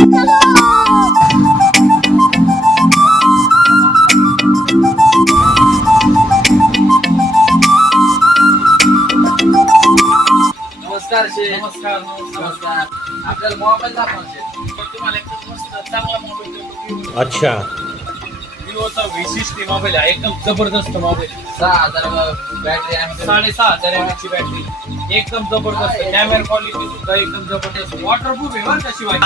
नमस्कार शेठ. नमस्कार. नमस्कार. आपल्याला मोबाईल दाखवायचे. तुम्हाला एकदम मस्त चांगला मोबाईल देतो. अच्छा. विवोचा V60 मोबाईल आहे, एकदम जबरदस्त मोबाईल. 6000 बॅटरी आहे. 6500 mAh ची बॅटरी, एकदम जबरदस्त. कॅमेरा क्वालिटी सुद्धा एकदम जबरदस्त. वॉटरप्रूफ आहे बरं का शिवाय.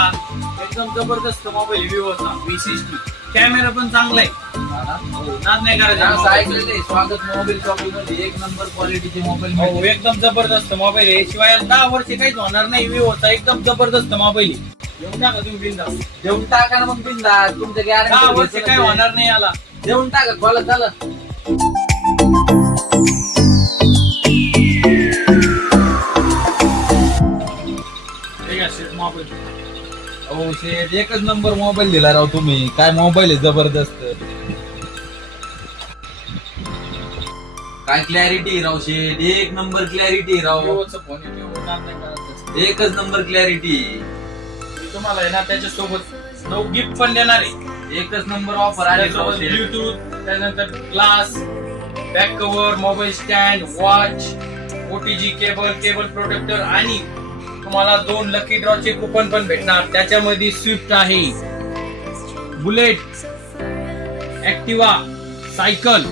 एकदम जबरदस्त मोबाईल आहे विवोचा V60. कॅमेरा पण चांगला आहे, नाद नाही असं करायचा. ऐकलेलं आहे, स्वागत मोबाईल शॉपिंग मध्ये एक नंबर क्वालिटीचे मोबाईल हो, एकदम जबरदस्त मोबाईल आहे. शिवाय 10 वर्ष काहीच होणार नाही. विवोचा एकदम जबरदस्त मोबाईल आहे. घेऊन टाका तुम्ही बिनधास्त. देऊन टाका ना मग बिंदा. तुमच्या 10 वर्ष गॅरंटी काय होणार नाही याला. देऊन टाका. खोला झालं. ठीक आहे शेठ, मोबाईल. हो शेठ, एकच नंबर मोबाईल दिला राव तुम्ही. काय मोबाईल आहे जबरदस्त. काय क्लॅरिटी राव शेठ, एक नंबर क्लॅरिटी राव. विवोचा फोन आहे, विवो नाद नाही करायचा. एकच नंबर क्लॅरिटी. मी तुम्हाला आहे ना त्याच्यासोबत नो गिफ्ट पण देणार आहे. एकच नंबर ऑफर आले राव शेठ. ब्लूटूथ, त्यानंतर glass, back cover, mobile stand, watch, OTG cable, cable protector आणि तुम्हाला 2 लकी ड्रॉचे कुपन पण भेटणार. त्याच्यामध्ये स्विफ्ट आहे, बुलेट, ऍक्टिवा, सायकल,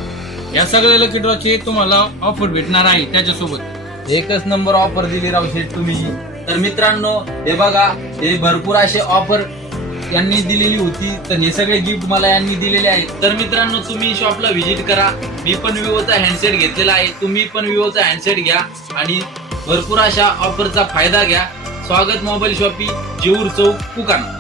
या सगळ्या लकी ड्रॉचे तुम्हाला ऑफर भेटणार आहे त्याच्यासोबत. एकच नंबर ऑफर दिली राव शेठ तुम्ही. तर मित्रांनो, हे बघा, हे भरपूर असे ऑफर यांनी दिलेली होती. तर हे सगळे गिफ्ट मला यांनी दिलेले आहेत. तर मित्रांनो, तुम्ही शॉपला व्हिजिट करा. मी पण विवोचा हँडसेट घेतलेला आहे. तुम्ही पण विवोचा हँडसेट घ्या आणि भरपूर अशा ऑफरचा फायदा घ्या. स्वागत मोबाईल शॉपी, जेऊर चौक, पुकाना.